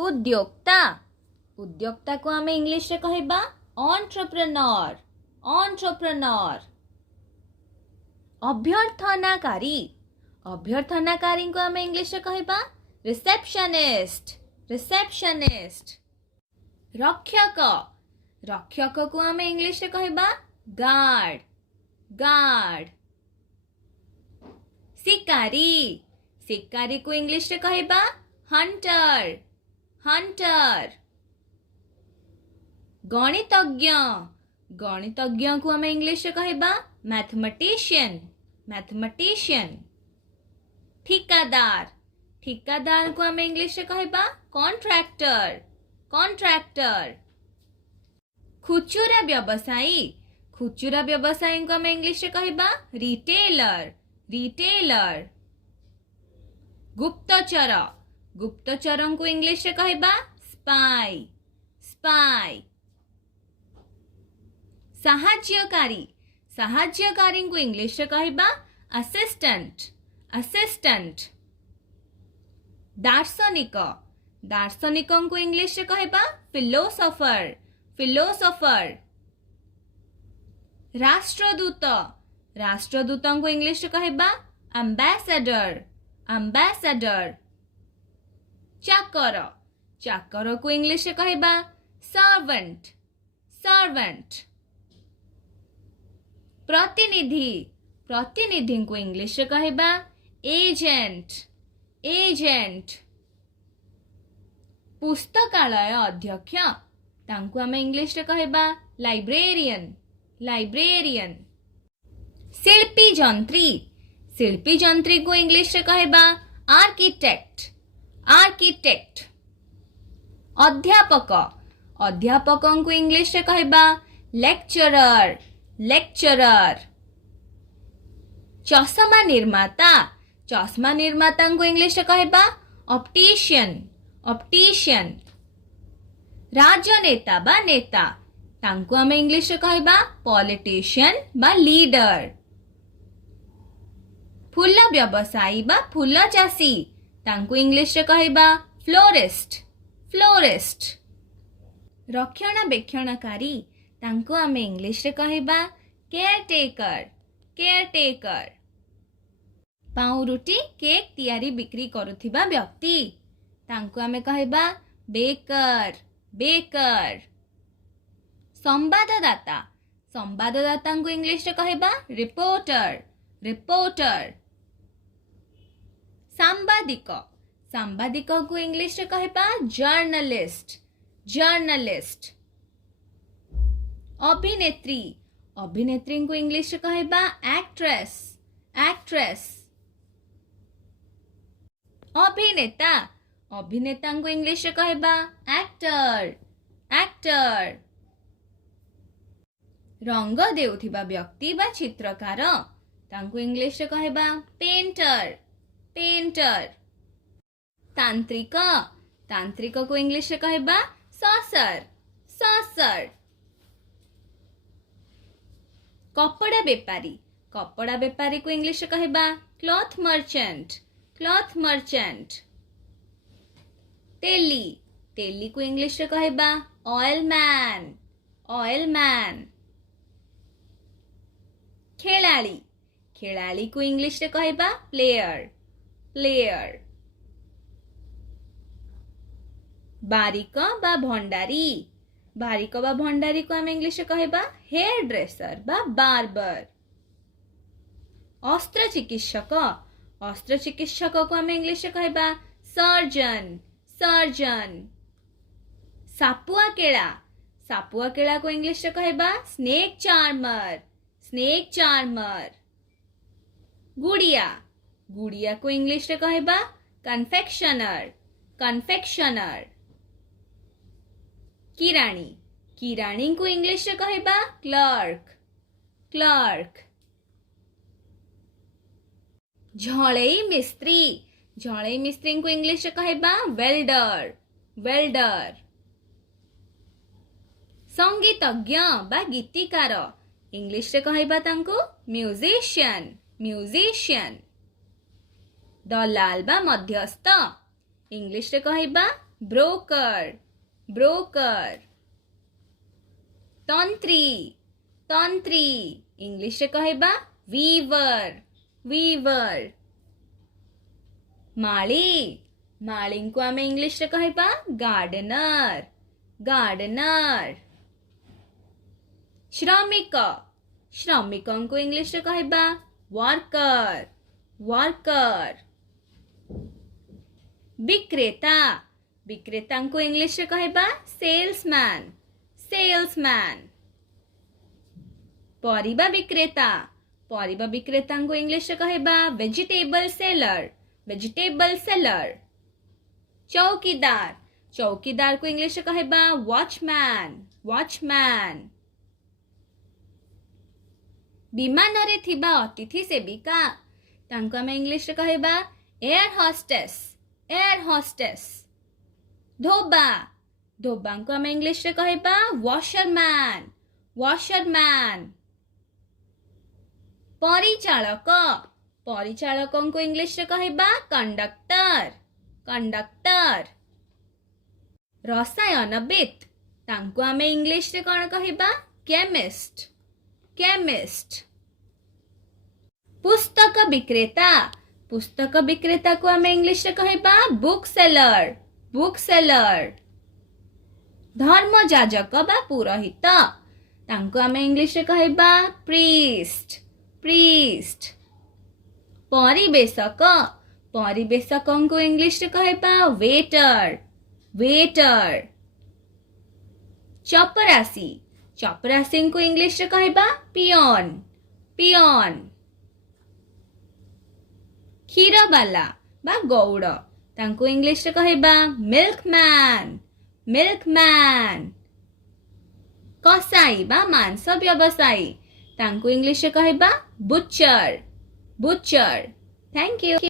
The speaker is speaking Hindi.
उद्योक्ता उद्योक्ता को आम इंग्लिश रे कहबा एंटरप्रेन्योर एंटरप्रेन्योर। अभ्यर्थनाकारी अभ्यर्थनाकारी को आम इंग्लिश रे कहबा रिसेप्शनिस्ट रिसेप्शनिस्ट। रक्षक रक्षक को आम इंग्लिश रे कहबा गार्ड गार्ड। शिकारी शिकारी को इंग्लिश रे कहबा हंटर हंटर। गणितज्ञ गणितज्ञ को आम इंग्लिश रे कहबा मैथमेटिशियन मैथमेटिशियन। ठिकादार ठिकादार को आम इंग्लिश रे कहबा कॉन्ट्रैक्टर कॉन्ट्रैक्टर। खुचुरा व्यवसायी खुचुरा व्यवसायी को आम इंग्लिश रे कहबा रिटेलर रिटेलर। गुप्तचर गुप्तचर को इंग्लिश रे कहबा स्पाई स्पाई। साहाय्यकारी साहाय्यकारी को इंग्लिश रे कहबा असिस्टेंट असिस्टेंट। दार्शनिक दार्शनिक को इंग्लिश रे कहबा फिलोसोफर फिलोसोफर। राष्ट्रदूत राष्ट्रदूत को इंग्लिश रे कहबा एम्बेसडर एम्बेसडर। चाकर चाकर को इंग्लिश रे कहबा सर्वेंट सर्वेंट। प्रतिनिधि प्रतिनिधि को इंग्लिश रे कहबा एजेंट एजेंट। पुस्तकालय अध्यक्ष तांको आम इंग्लिश रे कहबा लाइब्रेरियन लाइब्रेरियन। शिल्पी जंत्री को इंग्लिश रे कहबा आर्किटेक्ट आर्किटेक्ट। अध्यापक अध्यापक को इंग्लिश रे कहबा लेक्चरर लेक्चरर। चश्मा निर्माता को इंग्लिश रे कहबा ऑप्टिशियन ऑप्टिशियन। राजनेता बा नेता तांको आम इंग्लिश रे कहबा पॉलिटिशियन बा लीडर। फूल व्यवसायी बा फूल चाषी तांको इंग्लिश रे कहबा फ्लोरिस्ट फ्लोरिस्ट। रक्षणाबेक्षणकारी तांको आम इंग्लिश रे कहबा केयरटेकर केयरटेकर। पाउरुटी केक तैयारी बिक्री करुथिबा व्यक्ति तांको आमे कहबा बेकर बेकर। संवाददाता संवाददाता को इंग्लिश रे कहबा रिपोर्टर रिपोर्टर। सांबादिक सांबादिक को इंग्लिश रे कहबा जर्नलिस्ट जर्नलिस्ट। अभिनेत्री अभिनेत्री को इंग्लिश रे कहबा एक्ट्रेस एक्ट्रेस। अभिनेता अभिनेता को इंग्लिश रे कहबा एक्टर एक्टर। रंग देउथिबा व्यक्ति बा चित्रकार तांको इंग्लिश रे कहबा पेंटर पेंटर। तांत्रिक तांत्रिक को इंग्लिश रे कहबा सॉसर सॉसर। कपड़ा बेपारी को इंग्लिश रे कहबा क्लॉथ मर्चेंट क्लॉथ मर्चेंट। तेली तेली को इंग्लिश रे कहबा ऑयल मैन ऑयल मैन। खेलाड़ी खेलाड़ी को इंग्लिश रे कहबा प्लेयर प्लेयर। बारिक बा भंडारी बारिक बा भंडारी को आम इंग्लिश रे कहबा हेयर ड्रेसर बा बार्बर। अस्त्र चिकित्सक को आम इंग्लिश रे कहबा सर्जन सर्जन। सापुआ केड़ा को इंग्लिश रे कहबा स्नेक चार्मर स्नेक चार्मर। गुड़िया गुड़िया को इंग्लिश रे कहबा कन्फेक्शनर कन्फेक्शनर। किराणी किराणी को इंग्लिश रे कहबा क्लर्क क्लर्क। झड़ई मिस्त्री को इंग्लिश रे कहबा वेल्डर वेल्डर। संगीतज्ञ बा गीतिकार इंग्लिश रे कहबा तांको म्यूजिशियन म्यूजिशियन। दलाल बा मध्यस्थ इंग्लिश रे कहबा ବ୍ରୋକର ବ୍ରୋକର। ତନ୍ତ୍ରୀ ତନ୍ତ୍ରୀ ଇଂଲିଶରେ କହିବା ୱିଭର ୱିଭର। ମାଳି ମାଳିଙ୍କୁ ଆମେ ଇଂଲିଶରେ କହିବା ଗାର୍ଡେନର ଗାର୍ଡେନର। ଶ୍ରମିକ ଶ୍ରମିକଙ୍କୁ ଇଂଲିଶରେ କହିବା ୱାର୍କର ୱାର୍କର। ବିକ୍ରେତା ବିକ୍ରେତାଙ୍କୁ ଇଂଲିଶରେ କହିବା ସେଲ୍ସମ୍ୟାନ ସେଲ୍ସମ୍ୟାନ। ପରିବା ବିକ୍ରେତା ପରିବା ବିକ୍ରେତାଙ୍କୁ ଇଂଲିଶରେ କହିବା ଭେଜିଟେବଲ ସେଲର ଭେଜିଟେବଲ ସେଲର। ଚୌକିଦାର ଚୌକିଦାରକୁ ଇଂଲିଶରେ କହିବା ୱାଚମ୍ୟାନ ୱାଚମ୍ୟାନ। ବିମାନରେ ଥିବା ଅତିଥି ସେବିକା ତାଙ୍କୁ ଆମେ ଇଂଲିଶରେ କହିବା ଏୟାର ହଷ୍ଟେସ୍ ଏୟାର ହଷ୍ଟେସ୍। ଧୋବା ଧୋବାଙ୍କୁ ଆମେ ଇଂଲିଶରେ କହିବା ୱାଶରମ୍ୟାନ ୱାଶରମ୍ୟାନ। ପରିଚାଳକ ପରିଚାଳକଙ୍କୁ ଇଂଲିଶରେ କହିବା କଣ୍ଡକ୍ଟର କଣ୍ଡକ୍ଟର। ରସାୟନବିତ ତାଙ୍କୁ ଆମେ ଇଂଲିଶରେ କ'ଣ କହିବା କେମିଷ୍ଟ କେମିଷ୍ଟ। ପୁସ୍ତକ ବିକ୍ରେତା ପୁସ୍ତକ ବିକ୍ରେତାକୁ ଆମେ ଇଂଲିଶରେ କହିବା ବୁକ୍ ସେଲର ବୁକ୍ ସେଲର। ଧର୍ମଯାଜକ ବା ପୁରୋହିତ ତାଙ୍କୁ ଆମେ ଇଂଲିଶରେ କହିବା ପ୍ରିଷ୍ଟ ପ୍ରିଷ୍ଟ। ପରିବେଶକ ପରିବେଶକଙ୍କୁ ଇଂଲିଶରେ କହିବା ୱେଟର ୱେଟର। ଚପରାସୀ ଚପରାସୀଙ୍କୁ ଇଂଲିଶରେ କହିବା ପିଅନ ପିଅନ। କ୍ଷୀରବାଲା ବା ଗଉଡ଼ ତାଙ୍କୁ ଇଂଲିଶରେ କହିବା ମିଲ୍କମ୍ୟାନ ମିଲ୍କମ୍ୟାନ। କସାଇ ବା ମାଂସ ବ୍ୟବସାୟୀ ତାଙ୍କୁ ଇଂଲିଶରେ କହିବା ବୁଚର ବୁଚର। Thank you.